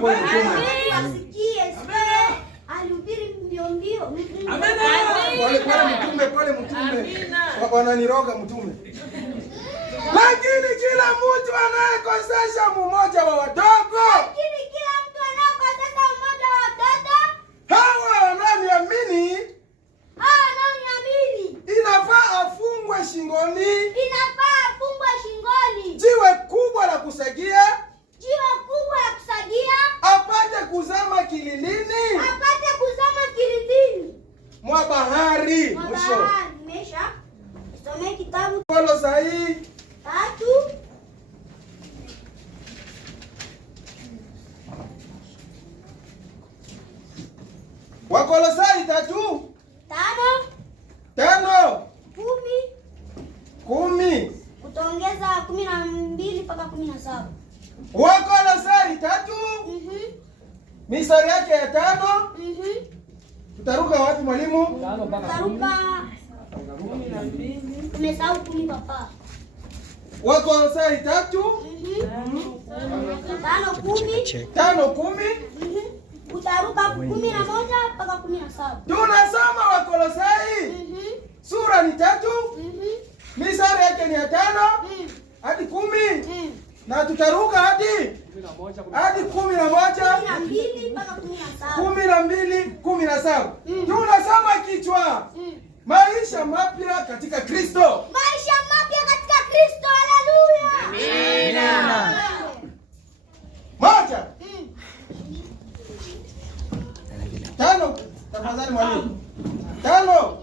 pole pole mtume. Asikie alihubiri mbio mbio. Amen. Pole pole mtume, pole mtume. Wananiroga mtume. Lakini kila mtu anayekosesha mmoja wa watoto, hawa wanaoniamini, inafaa afungwe shingoni. Jiwe kubwa la kusagia. Apate kuzama kilindini. Mwa bahari. Mwisho. Some kitabu Kolosai 3. Wakolosai 3. 5. 10. Utaongeza 12 mpaka 17. Wakolosai 3. Mistari yake ya 5. Tutaruka wapi mwalimu? Tutaruka 12. Umesahau 10 papa. Wakolosai 3. 5, 10. Utaruka 11 mpaka 17. Tunasoma Wakolosai. Sura ni 3. Mistari yake ni ya 5 hadi 10. Na tutaruka hadi 11. 12 mpaka 17. 12, 17. Tunasoma kichwa. Maisha mapya katika Kristo. Maisha mapya katika Kristo. Haleluya. Amina. Moja. 5. Tafadhali mwalimu. 5.